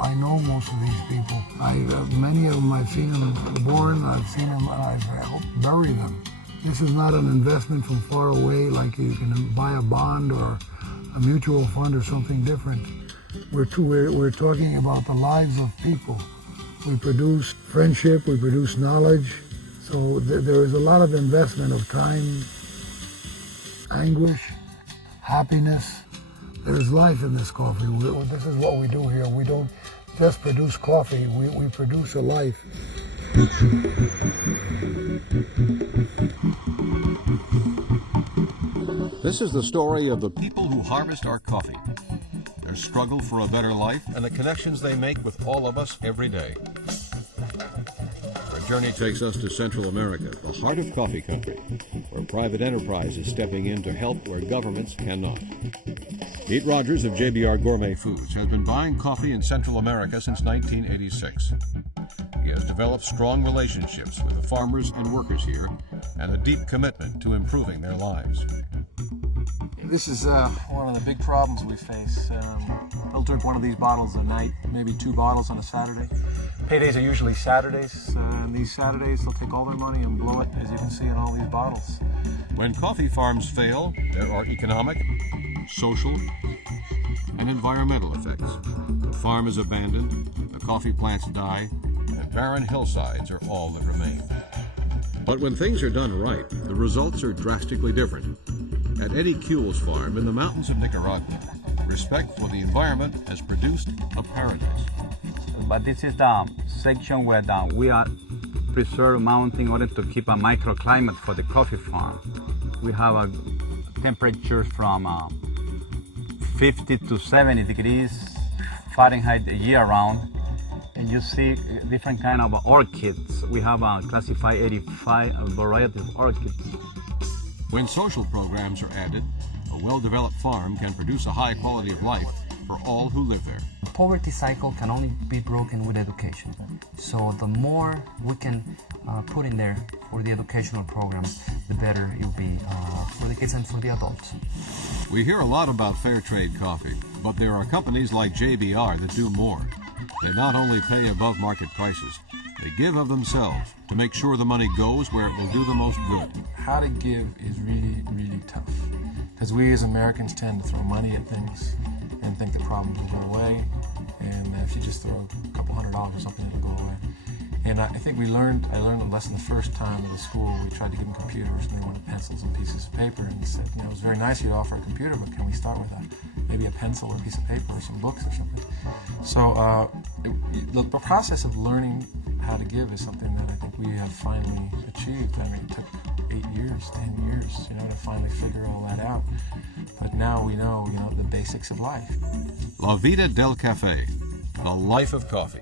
I know most of these people. Many of them I've seen them born, I've seen them, and I've helped bury them. This is not an investment from far away like you can buy a bond or a mutual fund or something different. We're talking about the lives of people. We produce friendship, we produce knowledge, so there is a lot of investment of time, anguish, happiness. There's life in this coffee. This is what we do here. We don't just produce coffee, we produce a life. This is the story of the people who harvest our coffee, their struggle for a better life, and the connections they make with all of us every day. Our journey takes us to Central America, the heart of coffee country, where private enterprise is stepping in to help where governments cannot. Pete Rogers of JBR Gourmet Foods has been buying coffee in Central America since 1986. He has developed strong relationships with the farmers and workers here and a deep commitment to improving their lives. This is one of the big problems we face. They'll drink one of these bottles a night, maybe 2 bottles on a Saturday. Paydays are usually Saturdays, and these Saturdays they'll take all their money and blow it, as you can see in all these bottles. When coffee farms fail, there are economic, social, and environmental effects. The farm is abandoned, the coffee plants die, and barren hillsides are all that remain. But when things are done right, the results are drastically different. At Eddie Kuehl's farm in the mountains of Nicaragua, respect for the environment has produced a paradise. But this is the section where we are preserve mountain in order to keep a microclimate for the coffee farm. We have a temperatures from 50 to 70 degrees Fahrenheit year round. And you see different kind of orchids. We have classified 85 varieties of orchids. When social programs are added, a well-developed farm can produce a high quality of life for all who live there. The poverty cycle can only be broken with education. So the more we can put in there for the educational programs, the better it will be for the kids and for the adults. We hear a lot about fair trade coffee, but there are companies like JBR that do more. They not only pay above market prices, they give of themselves to make sure the money goes where it will do the most good. How to give is really, really tough, because we as Americans tend to throw money at things and think the problems will go away, and if you just throw a couple $100 or something, it'll go away. And I think I learned a lesson the first time at the school. We tried to give them computers, and they wanted pencils and pieces of paper, and said, it was very nice of you to offer a computer, but can we start with maybe a pencil or a piece of paper or some books or something? So the process of learning how to give is something that I think we have finally achieved. I mean, it took 8 years, 10 years, to finally figure all that out. But now we know, the basics of life. La Vida Del Cafe, the life of coffee.